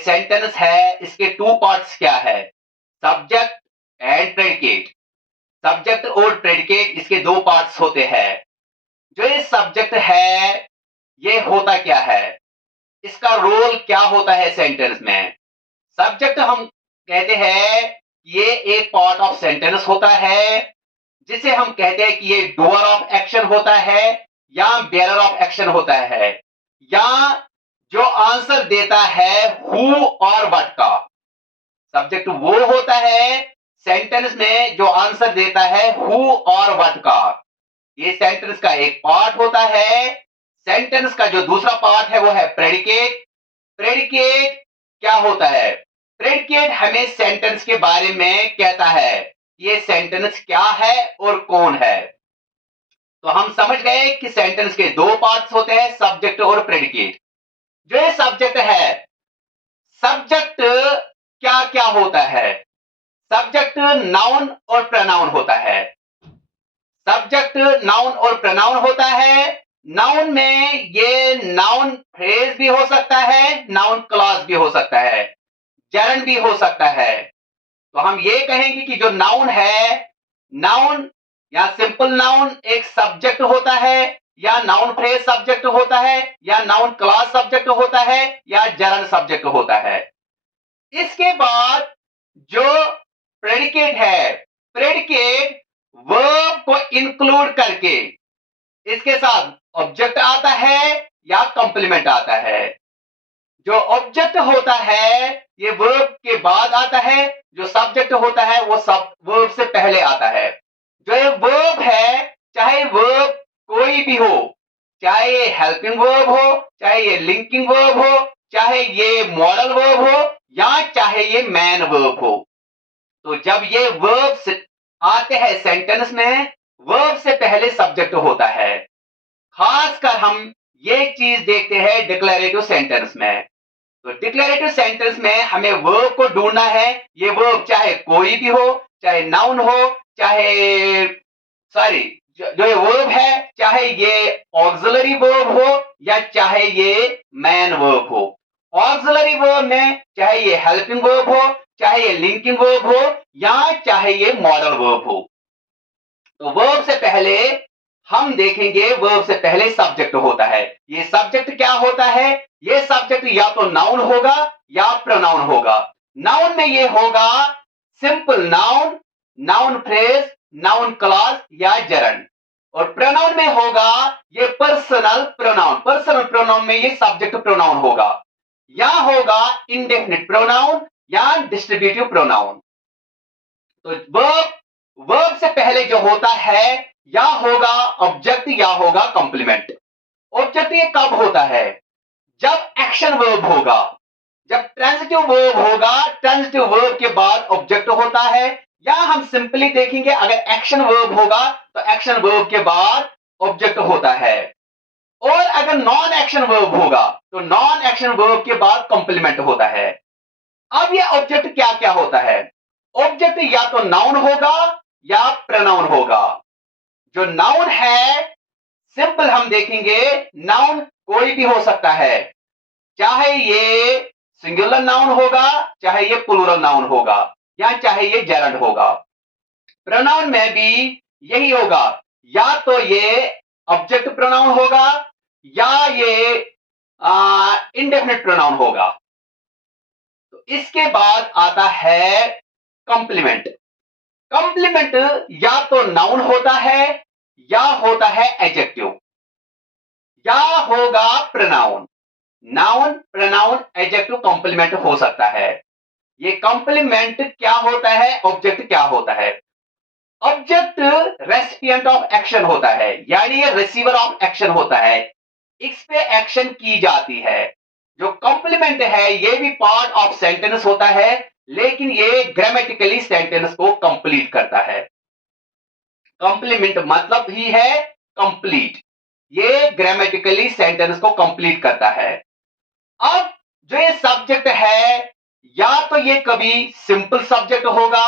Sentence है, इसके two parts क्या है? Subject and predicate. सब्जेक्ट और प्रेडिकेट इसके दो पार्ट्स होते हैं। जो ये सब्जेक्ट है, ये होता क्या है? इसका रोल क्या होता है सेंटेंस में? सब्जेक्ट हम कहते हैं ये एक पार्ट ऑफ सेंटेंस होता है, जिसे हम कहते हैं कि ये डूअर ऑफ एक्शन होता है या बेयरर ऑफ एक्शन होता है, या जो आंसर देता है हु और व्हाट का। सब्जेक्ट वो होता है सेंटेंस में जो आंसर देता है हु और व्हाट का। ये सेंटेंस का एक पार्ट होता है। सेंटेंस का जो दूसरा पार्ट है वो है प्रेडिकेट। प्रेडिकेट क्या होता है? प्रेडिकेट हमें सेंटेंस के बारे में कहता है, ये सेंटेंस क्या है और कौन है। तो हम समझ गए कि सेंटेंस के दो पार्ट्स होते हैं, सब्जेक्ट और प्रेडिकेट। जो ये सब्जेक्ट है, सब्जेक्ट क्या क्या होता है? सब्जेक्ट नाउन और प्रोनाउन होता है। सब्जेक्ट नाउन और प्रोनाउन होता है। नाउन में ये नाउन फ्रेज भी हो सकता है, नाउन क्लॉज भी हो सकता है, जरन भी हो सकता है। तो हम ये कहेंगे कि जो नाउन है, नाउन या सिंपल नाउन एक सब्जेक्ट होता है, या नाउन फ्रेज सब्जेक्ट होता है, या नाउन क्लॉज सब्जेक्ट होता है, या जरन सब्जेक्ट होता है। इसके बाद जो प्रेडिकेट है, प्रेडिकेट वर्ब को इंक्लूड करके इसके साथ ऑब्जेक्ट आता है या कंप्लीमेंट आता है। जो ऑब्जेक्ट होता है ये वर्ब के बाद आता है, जो सब्जेक्ट होता है वो सब वर्ब से पहले आता है। जो ये वर्ब है, चाहे वर्ब कोई भी हो, चाहे ये हेल्पिंग वर्ब हो, चाहे ये लिंकिंग वर्ब हो, चाहे ये मॉडल वर्ब हो, या चाहे ये मैन वर्ब हो। तो जब ये वर्ब आते हैं सेंटेंस में, वर्ब से पहले सब्जेक्ट होता है। खासकर हम ये चीज देखते हैं डिक्लेरेटिव सेंटेंस में। तो डिक्लेरेटिव सेंटेंस में हमें वर्ब को ढूंढना है। ये वर्ब चाहे कोई भी हो, चाहे नाउन हो, चाहे सॉरी जो ये वर्ब है, चाहे ये ऑक्सिलरी वर्ब हो या चाहे ये मैन वर्ब हो। ऑक्सिलरी वर्ब में चाहे ये हेल्पिंग वर्ब हो, चाहे ये लिंकिंग वर्ब हो, या चाहे ये मॉडल वर्ब हो। तो वर्ब से पहले हम देखेंगे, वर्ब से पहले सब्जेक्ट होता है। ये सब्जेक्ट क्या होता है? ये सब्जेक्ट या तो नाउन होगा या प्रोनाउन होगा। नाउन में ये होगा simple noun, noun phrase, noun clause या जरन। और प्रोनाउन में होगा ये पर्सनल प्रोनाउन। पर्सनल प्रोनाउन में ये सब्जेक्ट प्रोनाउन होगा, या होगा इंडेफिनिट प्रोनाउन या डिस्ट्रीब्यूटिव प्रोनाउन। तो वर्ब से पहले जो होता है या होगा ऑब्जेक्ट या होगा कंप्लीमेंट। ऑब्जेक्ट ये कब होता है? जब एक्शन वर्ब होगा। जब ट्रांजिटिव वर्ब होगा, ट्रांजिटिव वर्ब के बाद ऑब्जेक्ट होता है। या हम सिंपली देखेंगे अगर एक्शन वर्ब होगा तो एक्शन वर्ब के बाद ऑब्जेक्ट होता है। और अगर नॉन एक्शन वर्ब होगा तो नॉन एक्शन वर्ब के बाद कंप्लीमेंट होता है। अब ये ऑब्जेक्ट क्या क्या होता है? ऑब्जेक्ट या तो नाउन होगा या प्रोनाउन होगा। जो नाउन है, सिंपल हम देखेंगे, नाउन कोई भी हो सकता है, चाहे ये सिंगुलर नाउन होगा, चाहे ये प्लूरल नाउन होगा, या चाहे ये जेरंड होगा। प्रोनाउन में भी यही होगा, या तो ये ऑब्जेक्ट प्रोनाउन होगा या ये इंडेफिनिट प्रोनाउन होगा। तो इसके बाद आता है कंप्लीमेंट। कंप्लीमेंट या तो नाउन होता है या होता है एडजेक्टिव, या होगा pronoun. Noun, pronoun, adjective, complement हो सकता है। ये कंप्लीमेंट क्या होता है, ऑब्जेक्ट क्या होता है? ऑब्जेक्ट रेसिपिएंट ऑफ एक्शन होता है, यानी ये रिसीवर ऑफ एक्शन होता है, इस पे एक्शन की जाती है। जो कंप्लीमेंट है ये भी पार्ट ऑफ सेंटेंस होता है, लेकिन ये ग्रामेटिकली सेंटेंस को कंप्लीट करता है। कंप्लीमेंट मतलब ही है कंप्लीट। ये ग्रामेटिकली सेंटेंस को कंप्लीट करता है। अब जो ये सब्जेक्ट है, या तो ये कभी सिंपल सब्जेक्ट होगा,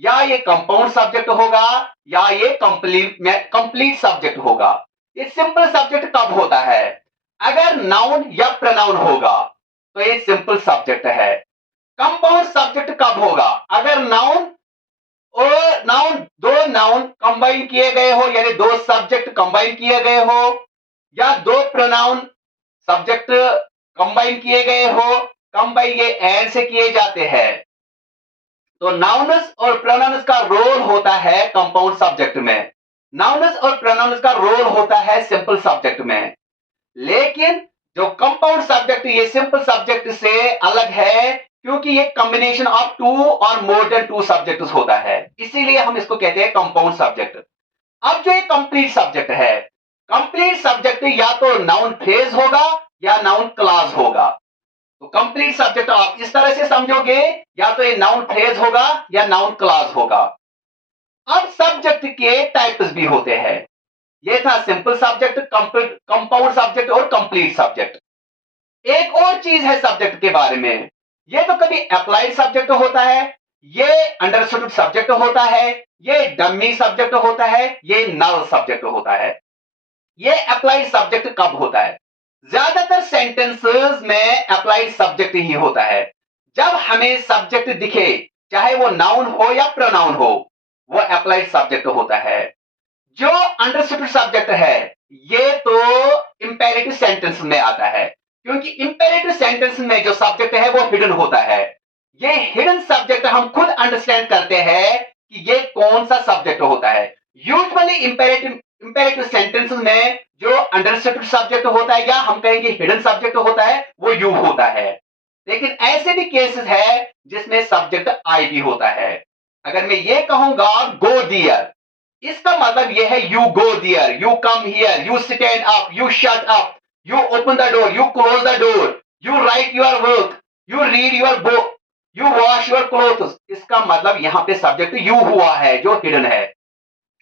या ये कंपाउंड सब्जेक्ट होगा, या ये कंप्लीट सब्जेक्ट होगा। ये सिंपल सब्जेक्ट कब होता है? अगर नाउन या प्रोनाउन होगा। तो ये सिंपल सब्जेक्ट है। कंपाउंड सब्जेक्ट कब होगा? अगर नाउन और नाउन, दो नाउन कंबाइन किए गए हो, यानी दो सब्जेक्ट कंबाइन किए गए हो, या दो प्रोनाउन सब्जेक्ट कंबाइन किए गए हो। कंबाइन ये एंड से किए जाते हैं। तो नाउनस और प्रोनाउंस का रोल होता है कंपाउंड सब्जेक्ट में, नाउनस और प्रोनाउंस का रोल होता है सिंपल सब्जेक्ट में। लेकिन जो कंपाउंड सब्जेक्ट ये सिंपल सब्जेक्ट से अलग है, क्योंकि ये कॉम्बिनेशन ऑफ टू और मोर देन टू सब्जेक्ट्स होता है, इसीलिए हम इसको कहते हैं कंपाउंड सब्जेक्ट। अब जो ये कंप्लीट सब्जेक्ट है, कंप्लीट सब्जेक्ट या तो नाउन फ्रेज होगा या नाउन क्लॉज होगा। तो कंप्लीट सब्जेक्ट आप इस तरह से समझोगे, या तो ये नाउन फ्रेज होगा या नाउन क्लॉज होगा। अब सब्जेक्ट के टाइप्स भी होते हैं। ये था सिंपल सब्जेक्ट, कंपाउंड सब्जेक्ट और कंप्लीट सब्जेक्ट। एक और चीज है सब्जेक्ट के बारे में, ये तो कभी अप्लाइड सब्जेक्ट होता है, ये अंडरस्टूड सब्जेक्ट होता है, ये डमी सब्जेक्ट होता है, ये नल सब्जेक्ट होता है। ये अप्लाइड सब्जेक्ट कब होता है? ज्यादातर सेंटेंसेस में अप्लाइड सब्जेक्ट ही होता है। जब हमें सब्जेक्ट दिखे, चाहे वो नाउन हो या प्रोनाउन हो, वो अप्लाइड सब्जेक्ट होता है। जो अंडरस्टूड सब्जेक्ट है, ये तो इंपेरेटिव सेंटेंस में आता है, क्योंकि इंपेरेटिव सेंटेंस में जो सब्जेक्ट है वो हिडन होता है। ये हिडन सब्जेक्ट हम खुद अंडरस्टैंड करते हैं कि ये कौन सा सब्जेक्ट होता है। यूजुअली इंपेरेटिव सेंटेंस में जो अंडरस्टूड सब्जेक्ट होता है, या हम कहेंगे हिडन सब्जेक्ट होता है, वो यू होता है। लेकिन ऐसे भी केसेस है जिसमें सब्जेक्ट आई भी होता है। अगर मैं ये कहूंगा गो दियर, इसका मतलब यह है you go there, you come here, you stand up, you shut up, you open the door, you close the door, you write your work, you read your book, you wash your clothes. इसका मतलब यहां पे subject you हुआ है जो hidden है।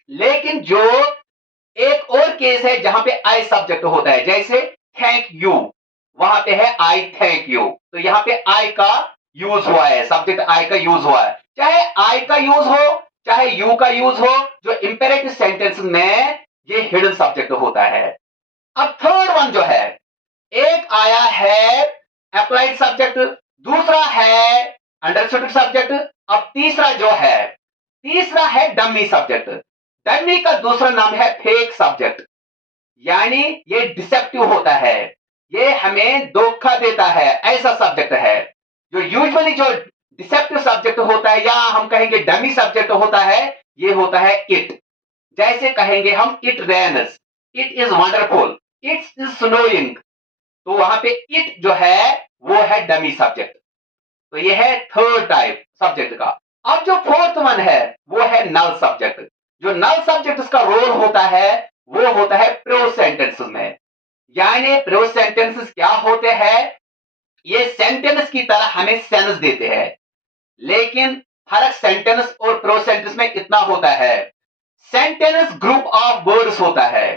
लेकिन जो एक और केस है जहां पे आई सब्जेक्ट होता है, जैसे थैंक यू, वहां पे है आई थैंक यू, तो यहां पे आई का यूज हुआ है, सब्जेक्ट आई का यूज हुआ है। चाहे आई का यूज हो चाहे यू का यूज हो, जो इंपेरेटिव सेंटेंस में ये हिडन सब्जेक्ट होता है। अब थर्ड वन जो है, एक आया है अप्लाइड सब्जेक्ट, दूसरा है अंडरस्टूड सब्जेक्ट, अब तीसरा है डमी सब्जेक्ट। डमी का दूसरा नाम है फेक सब्जेक्ट, यानी ये डिसेप्टिव होता है, ये हमें धोखा देता है, ऐसा सब्जेक्ट है। जो यूजुअली जो डिसेप्टिव सब्जेक्ट होता है, या हम कहेंगे डमी सब्जेक्ट होता है, ये होता है इट। जैसे कहेंगे हम it rains, it is wonderful, it is snowing, तो वहां पे इट जो है वो है डमी सब्जेक्ट। तो ये है थर्ड टाइप सब्जेक्ट का। अब जो फोर्थ वन है वो है नल सब्जेक्ट। जो नल सब्जेक्ट उसका रोल होता है वो होता है प्रोज सेंटेंसेस में। यानी प्रोज सेंटेंसेस क्या होते हैं? ये सेंटेंस की तरह हमें सेंस देते हैं, लेकिन फर्क सेंटेंस और प्रोज सेंटेंस में इतना होता है, सेंटेंस ग्रुप ऑफ वर्ड्स होता है,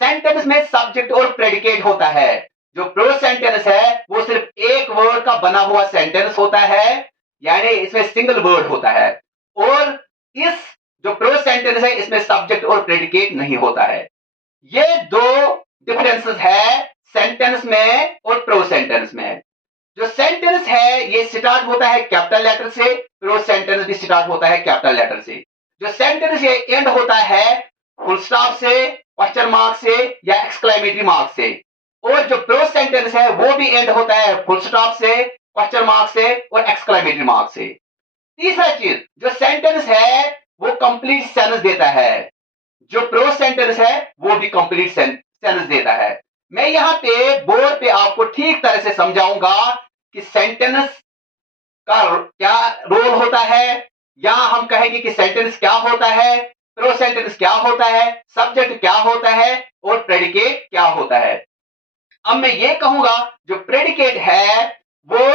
सेंटेंस में सब्जेक्ट और प्रेडिकेट होता है। जो प्रोज सेंटेंस है वो सिर्फ एक वर्ड का बना हुआ सेंटेंस होता है, यानी इसमें सिंगल वर्ड होता है। और इस जो प्रोज सेंटेंस है इसमें सब्जेक्ट और प्रेडिकेट नहीं होता है। ये दो डिफरेंसेस है सेंटेंस में और प्रोज सेंटेंस में। जो सेंटेंस है ये स्टार्ट होता है कैपिटल लेटर से, प्रोज सेंटेंस भी स्टार्ट होता है कैपिटल लेटर से। जो सेंटेंस ये एंड होता है फुल स्टॉप से, क्वेश्चन मार्क से या एक्सक्लेमेटरी मार्क से। और जो प्रोज सेंटेंस है वो भी एंड होता है फुल स्टॉप से, क्वेश्चन मार्क से और एक्सक्लेमेटरी मार्क से। तीसरा चीज, जो सेंटेंस है वो कंप्लीट सेंस देता है, जो प्रोज सेंटेंस है वो भी कंप्लीट सेंस देता है। मैं यहां पे बोर्ड पे आपको ठीक तरह से समझाऊंगा कि सेंटेंस का क्या रोल होता है, या हम कहेंगे कि सेंटेंस क्या होता है, प्रोज सेंटेंस क्या होता है, सब्जेक्ट क्या होता है और प्रेडिकेट क्या होता है। अब मैं ये कहूंगा जो प्रेडिकेट है वो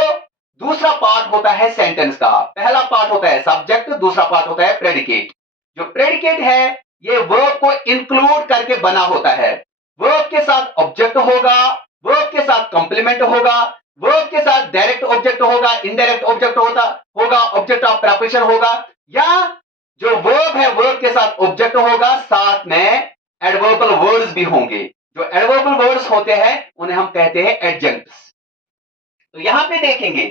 दूसरा पार्ट होता है सेंटेंस का। पहला पार्ट होता है सब्जेक्ट, दूसरा पार्ट होता है प्रेडिकेट। जो प्रेडिकेट है ये वर्ब को इंक्लूड करके बना होता है। वर्ब के साथ ऑब्जेक्ट होगा, वर्ब के साथ कंप्लीमेंट होगा, वर्ब के साथ डायरेक्ट ऑब्जेक्ट होगा, इनडायरेक्ट ऑब्जेक्ट होगा, ऑब्जेक्ट ऑफ प्रेपरेशन होगा, या जो वर्ब है वर्ब के साथ ऑब्जेक्ट होगा, साथ में एडवर्बल वर्ड्स भी होंगे। जो एडवर्बल वर्ड्स होते हैं उन्हें हम कहते हैं एडजेक्ट्स। तो यहां पे देखेंगे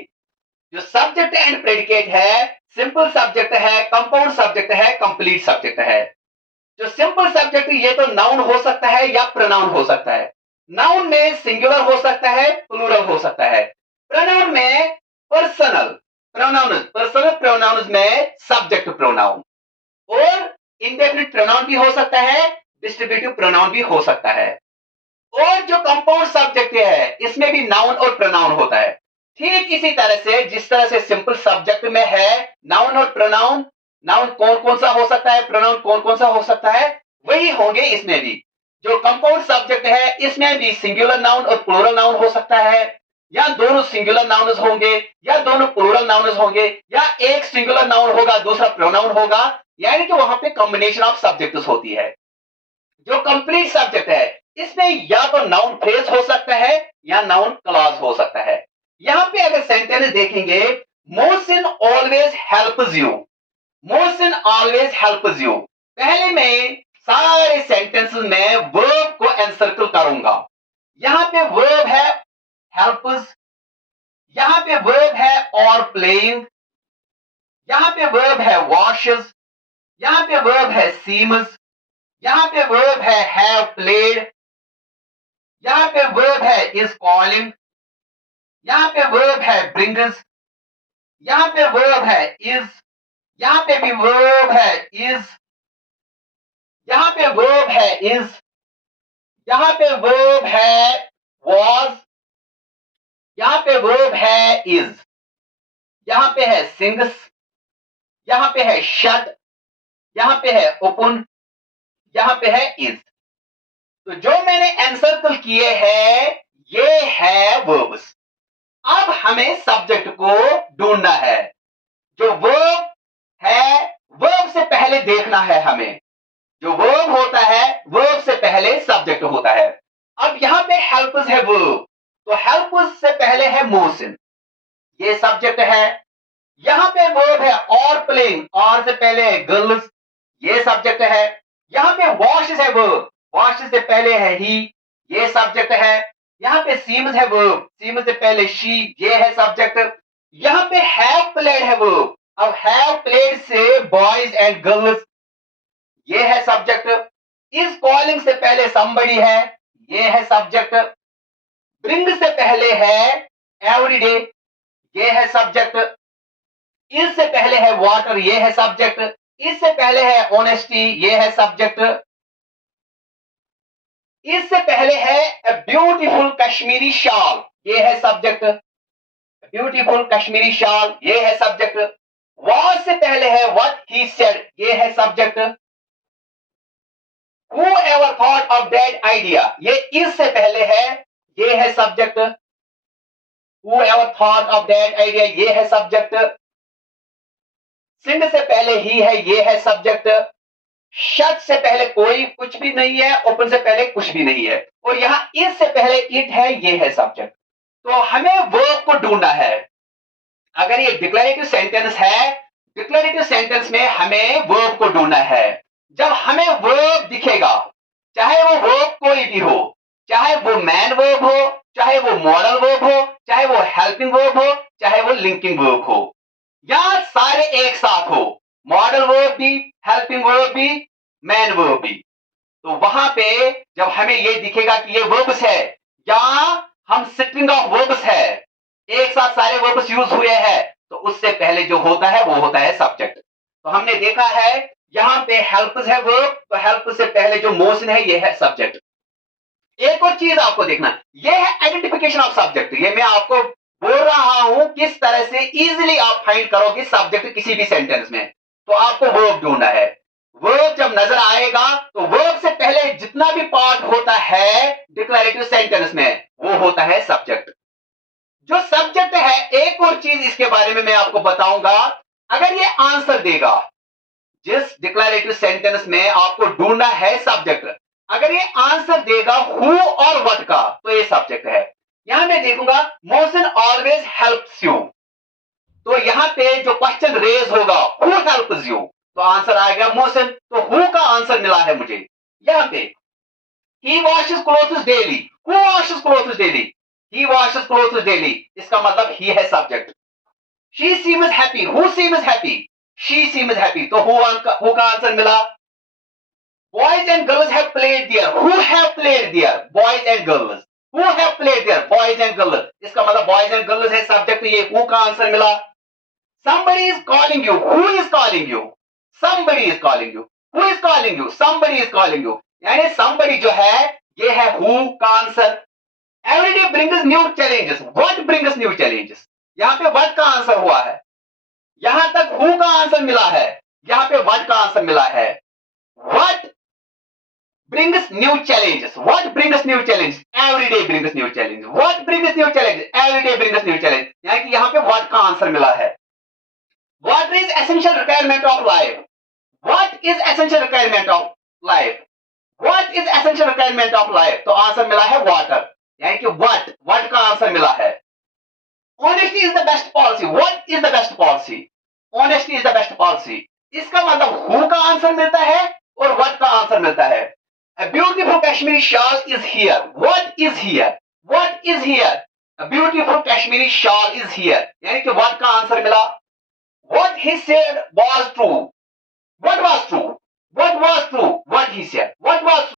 जो सब्जेक्ट एंड प्रेडिकेट है, सिंपल सब्जेक्ट है, कंपाउंड सब्जेक्ट है, कंप्लीट सब्जेक्ट है। जो सिंपल सब्जेक्ट ये तो नाउन हो सकता है या प्रोनाउन हो सकता है। नाउन में सिंगुलर हो सकता है, प्लूरल हो सकता है। प्रोनाउन में पर्सनल प्रोनाउंस में सब्जेक्ट प्रोनाउन, और इंडेफिनिट प्रोनाउन भी हो सकता है, डिस्ट्रीब्यूटिव प्रोनाउन भी हो सकता है। और जो कंपाउंड सब्जेक्ट है इसमें भी नाउन और प्रोनाउन होता है। ठीक इसी तरह से जिस तरह से सिंपल सब्जेक्ट में है नाउन और प्रोनाउन, नाउन कौन कौन सा हो सकता है, प्रोनाउन कौन कौन सा हो सकता है, वही होंगे इसमें भी। जो कंपाउंड सब्जेक्ट है इसमें भी सिंगुलर नाउन और प्लूरल नाउन हो सकता है, या दोनों सिंगुलर नाउन्स होंगे, या दोनों प्लूरल नाउन्स होंगे, या एक सिंगुलर नाउन होगा दूसरा प्रोनाउन होगा, यानी कि वहां पे कॉम्बिनेशन ऑफ सब्जेक्ट्स होती है। जो कंप्लीट सब्जेक्ट है इसमें या तो नाउन फ्रेज हो सकता है या नाउन क्लॉज हो सकता है। यहां पे अगर सेंटेंस देखेंगे, Mohsin always helps you, Mohsin always helps you, पहले मैं सारे सेंटेंसेस में वर्ब को एनसर्कल करूंगा। यहां पे वर्ब है हेल्प्स, यहां पे वर्ब है और प्लेइंग, यहां पे वर्ब है वॉशेस, यहां पे वर्ब है सीम्स, यहां पे वर्ब है हैव प्लेड, यहां पे वर्ब है इज कॉलिंग, यहां पे वर्ब है ब्रिंग्स, यहां पे वर्ब है इज, यहां पे भी वर्ब है इज, यहां पे वर्ब है इज, यहां पे वर्ब है वॉज, यहां पे वर्ब है इज, यहां पे है सिंग्स, यहां पे है शट, यहां पे है ओपन, यहां पे है इज। तो जो मैंने एनसर्कल किए हैं ये है वर्ब्स। अब हमें सब्जेक्ट को ढूंढना है। जो वर्ब है वर्ब से पहले देखना है हमें, जो वर्ब होता है वर्ब से पहले सब्जेक्ट होता है। अब यहां पे हेल्प्स है वर्ब, तो हेल्प्स से पहले है मोहसिन, ये सब्जेक्ट है। यहां पे वर्ब है और प्लेइंग, और से पहले है गर्ल्स, ये सब्जेक्ट है। यहां पे वॉशेस है वर्ब, वॉशेस से पहले है ही, ये सब्जेक्ट है। यहां पे सीम्स है वर्ब, सीम्स से पहले शी, ये है सब्जेक्ट। यहां पे हैव प्लेड है वर्ब, अब हैव प्लेड से बॉयज एंड गर्ल्स, ये है सब्जेक्ट। इज कॉलिंग से पहले somebody है, ये है सब्जेक्ट। ब्रिंग से पहले है एवरीडे, ये है सब्जेक्ट। इससे पहले है वाटर, ये है सब्जेक्ट। इससे पहले है ऑनेस्टी, ये है सब्जेक्ट। इससे पहले है अ ब्यूटीफुल कश्मीरी शॉल, ये है सब्जेक्ट। ब्यूटीफुल कश्मीरी शॉल, ये है सब्जेक्ट। वॉज से पहले है व्हाट ही सेड, ये है subject. Whoever thought of that idea, ये इस से पहले है, ये है subject. Whoever thought of that idea, ये है सब्जेक्ट। सिंध से पहले ही है, ये है सब्जेक्ट। शट से पहले कोई कुछ भी नहीं है, ओपन से पहले कुछ भी नहीं है, और यहां इस से पहले इट है, ये है सब्जेक्ट। तो हमें वर्ब को ढूंढना है। अगर ये डिक्लेरेटिव सेंटेंस है, डिक्लेरेटिव सेंटेंस में हमें वर्ब को ढूंढना है। जब हमें वर्ब दिखेगा, चाहे वो वर्ब कोई भी हो, चाहे वो मैन वर्ब हो, चाहे वो मॉडल वर्ब हो, चाहे वो हेल्पिंग वर्ब हो, चाहे वो लिंकिंग वर्ब हो, या सारे एक साथ हो, मॉडल वर्ब भी, हेल्पिंग वर्ब भी, मैन वर्ब भी, तो वहां पे जब हमें ये दिखेगा कि ये वर्ब्स है, या हम स्ट्रिंग ऑफ वर्ब्स है, एक साथ सारे वर्ब्स यूज हुए हैं, तो उससे पहले जो होता है वो होता है सब्जेक्ट। तो हमने देखा है यहां पे हेल्प्स है वर्ब, तो हेल्प से पहले जो मोशन है ये है सब्जेक्ट। एक और चीज आपको देखना, ये है आइडेंटिफिकेशन ऑफ सब्जेक्ट। ये मैं आपको बोल रहा हूं किस तरह से इजीली आप फाइंड करोगे सब्जेक्ट किसी भी सेंटेंस में। तो आपको वर्ब ढूंढना है। वर्ब जब नजर आएगा तो वर्ब से पहले जितना भी पार्ट होता है डिक्लेरेटिव सेंटेंस में वो होता है सब्जेक्ट। जो सब्जेक्ट है, एक और चीज इसके बारे में मैं आपको बताऊंगा, अगर ये आंसर देगा, जिस डिक्लेरेटिव सेंटेंस में आपको ढूंढना है सब्जेक्ट, अगर ये आंसर देगा हु और व्हाट का, तो ये सब्जेक्ट है। यहां मैं देखूंगा मोहसिन ऑलवेज हेल्प्स यू, तो यहां पे जो क्वेश्चन रेज होगा हु हेल्प्स यू, तो आंसर आएगा मोहसिन, तो हु का आंसर मिला है मुझे। यहां पे ही washes clothes daily, who washes clothes daily, He washes clothes daily. इसका मतलब he है subject. She seems happy. Who seems happy? She seems happy. तो who का आंसर मिला? Boys and girls have played there. Who have played there? Boys and girls. Who have played there? Boys and girls. इसका मतलब boys and girls है subject, तो ये who का answer मिला. Somebody is calling you. Who is calling you? Somebody is calling you. Who is calling you? Somebody is calling you. यानी somebody जो है ये है who का answer. Every day brings new challenges. What brings new challenges? यहाँ पे what का answer हुआ है. यहां तक who का आंसर मिला है, यहां पे what का आंसर मिला है. What brings new challenges? What brings new challenges? Every day brings new challenges. What brings new challenges? Every day brings new challenges. यानी कि यहाँ पे what का आंसर मिला है. Water is essential requirement of life. What is essential requirement of life? What is essential requirement of life? तो answer मिला है water. यानी कि what का आंसर मिला है. Honesty is the best policy. What is the best policy? Honesty is the best policy. इसका मतलब who का आंसर मिलता है और what का आंसर मिलता है. A beautiful Kashmiri shawl is here. What is here? What is here? A beautiful Kashmiri shawl is here. यानी कि what का आंसर मिला. What he said was true. What was true? What was true? What he said. What was